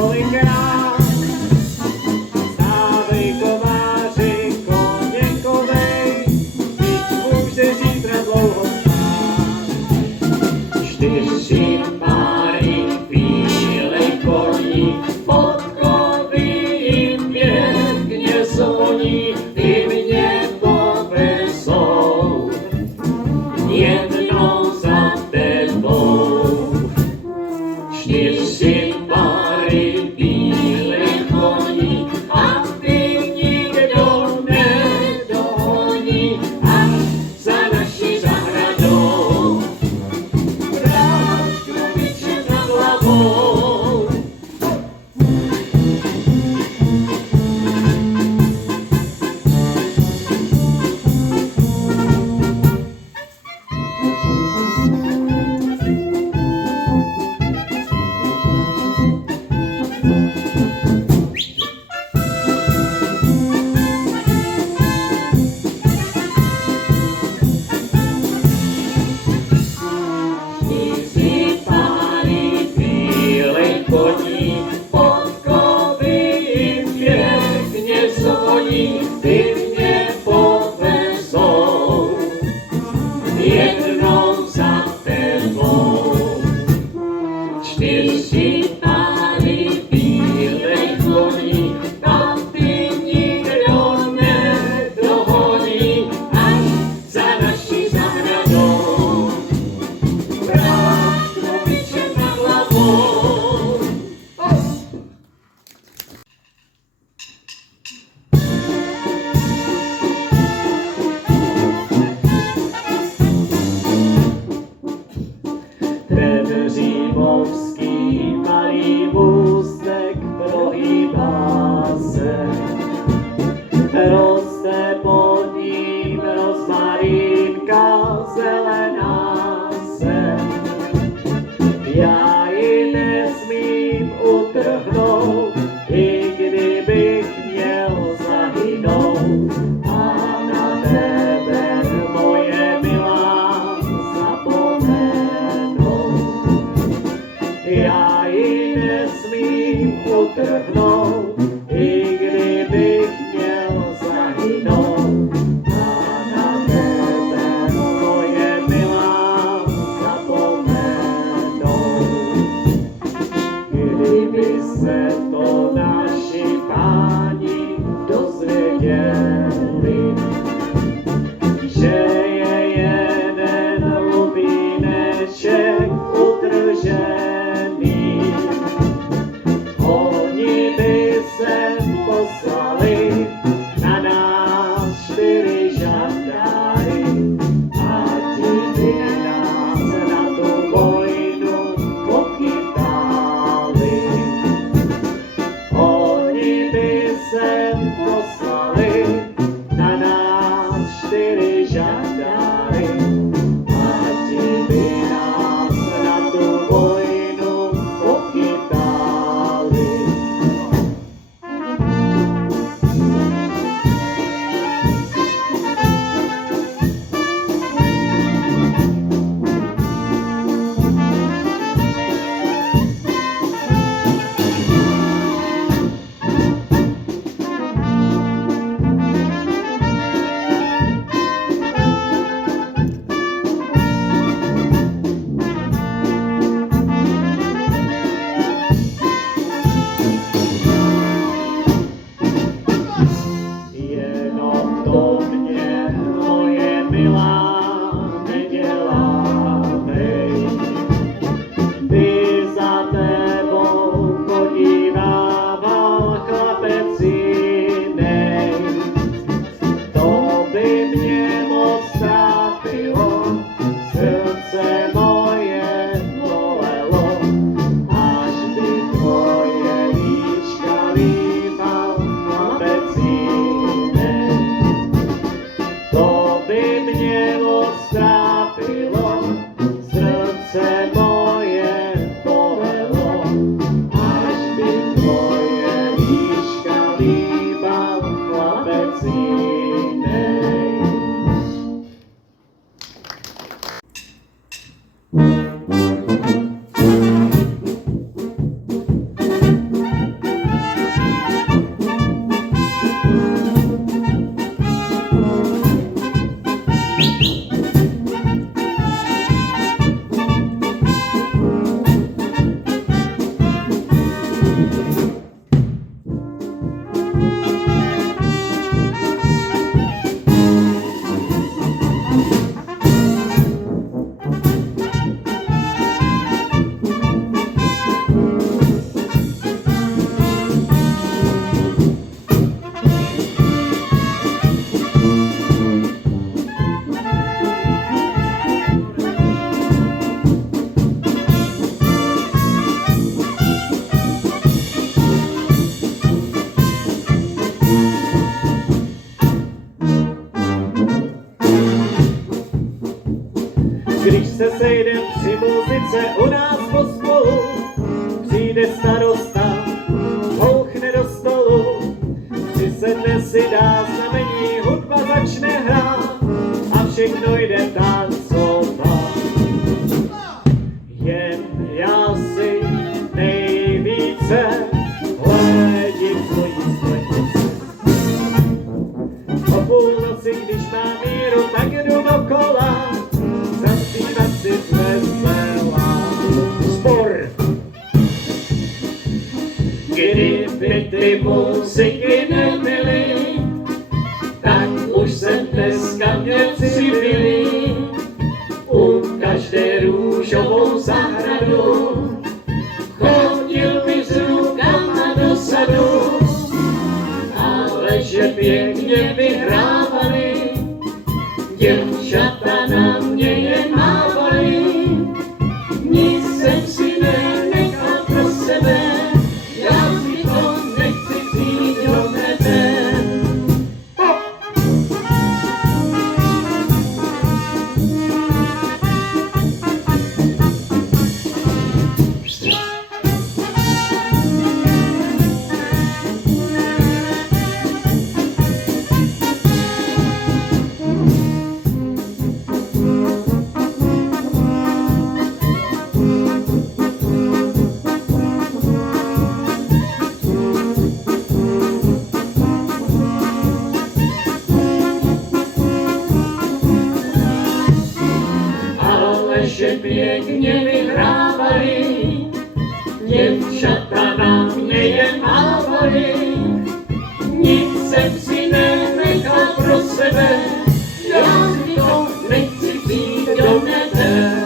tolikrát. Stávej kováři, koněkovej, teď může zítra dlouho spát. 4 páry bílej koní, podkovy jim pěkně zvoní, ty mě povezou jednou za tebou. 4 páry bílej koní a ty nikdo nedohoní, až za naší zahradou Rádkoviče nad hlavou. Koní, podkovy jim pěkně zvoní, ty mě povezou jednou za tebou. 4 páry bílej koní, a ty nikdo nedohoní, až za naší zahradou Rádkoviče nad hlavou. Římovský malý můstek prohýbá se, roste pod ním rozmarínka zelená se. Já ji nesmím utrhnout, i kdybych měl zahynout. A na tebe, moje milá, zapomenout. Já ji nesmím utrhnout, i kdybych měl zahynout. A na tebe, moje milá, zapomenout. Kdyby se to naši páni dozvěděli, že je jeden lubíneček utržený, oni by se poslali na nás 4 žandáry a ti by nás na tu vojnu pochytali. Oni by se poslali na nás 4 žandáry a ti by nás na tu vojnu pochytali. Jenom to mě, moje milá, nedělávej. By za tebou chodívával chlapec jinej. To by mě moc trápilo, srdce moje bolelo, až by tvoje líčka líbal chlapec jinej. To by mě moc trápilo, srdce moje bolelo, až by tvoje líčka líbal chlapec jinej. se sejdem při muzice u nás pospolu, přijde starosta, houchne do stolu, přisedne si, dá znamení, hudba začne hrát a všechno jde tancovat. Jen já si nejvíce hledím svojí sklenici. O půlnoci, když mám míru, tak jdu dokola, zaspívat si zvesela. Spor! Kdyby ty muziky nebyly, tak už jsem dneska měl civily. U každé růžovou zahradu chodil by s rukama do sadu, ale že pěkně vyhrávali, děvčata na mě jen mávali. Nic jsem si nenechal pro sebe, já si to nechci vzít do nebe. Že pěkně vyhrávali, děvčata na mě jen mávali. Nic jsem si nenechal pro sebe, já si to nechci vzít do nebe.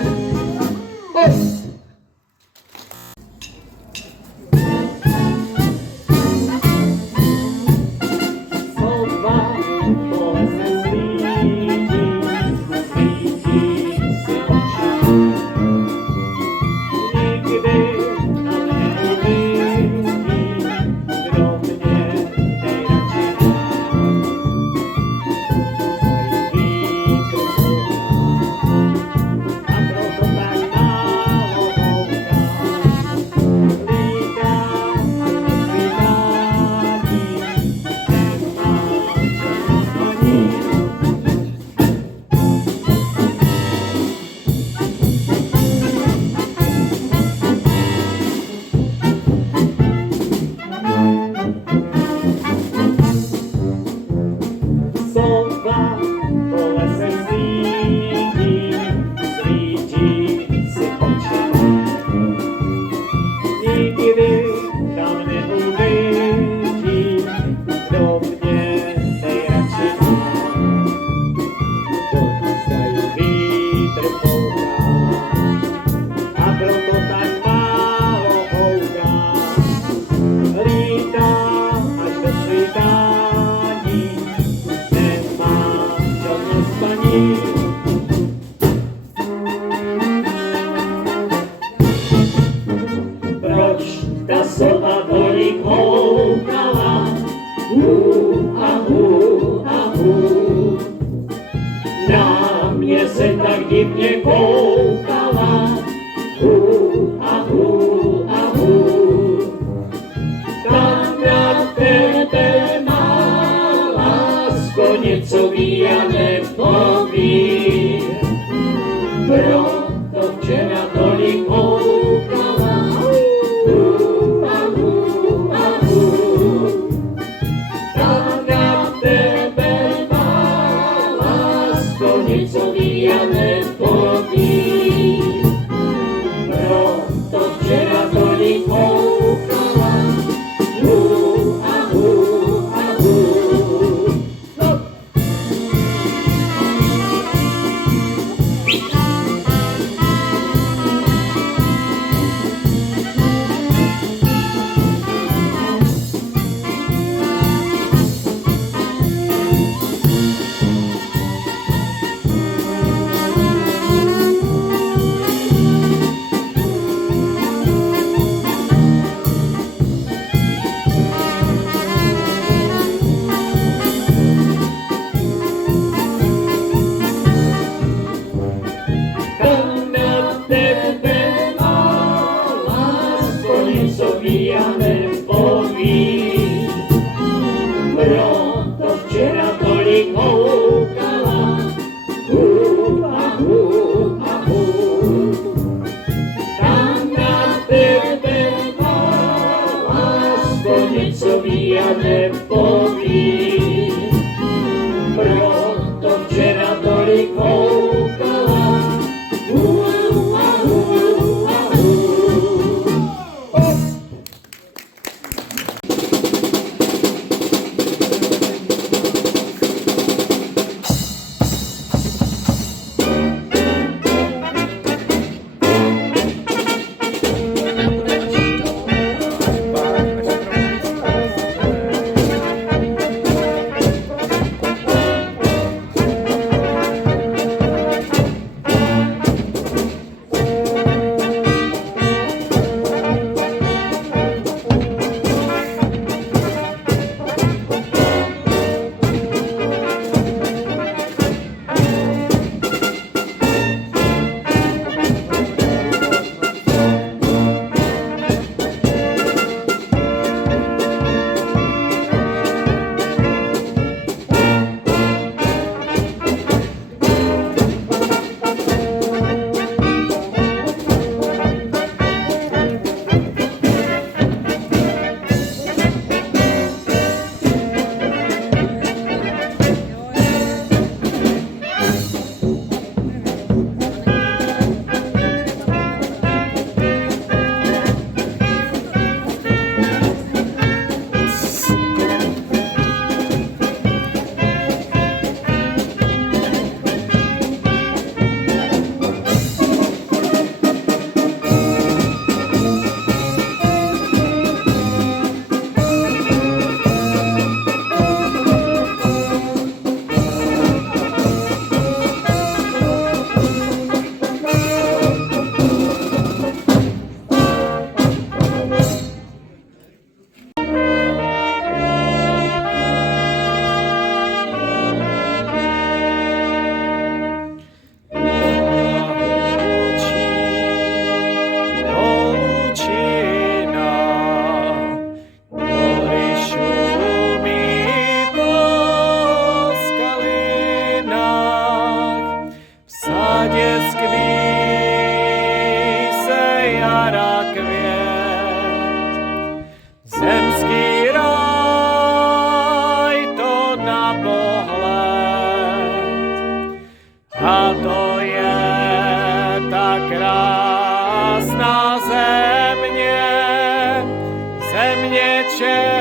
Proč ta sova tolik houkala? Na mě se tak divně koukala. Tak na tebe má lásko něco ví a nepoví. Proto včera tolik houkala. Tak na tebe má lásko něco ví a nepoví. aspoň něco ví a nepoví. Proto včera tolik koukala. A to je ta krásná země, země černá.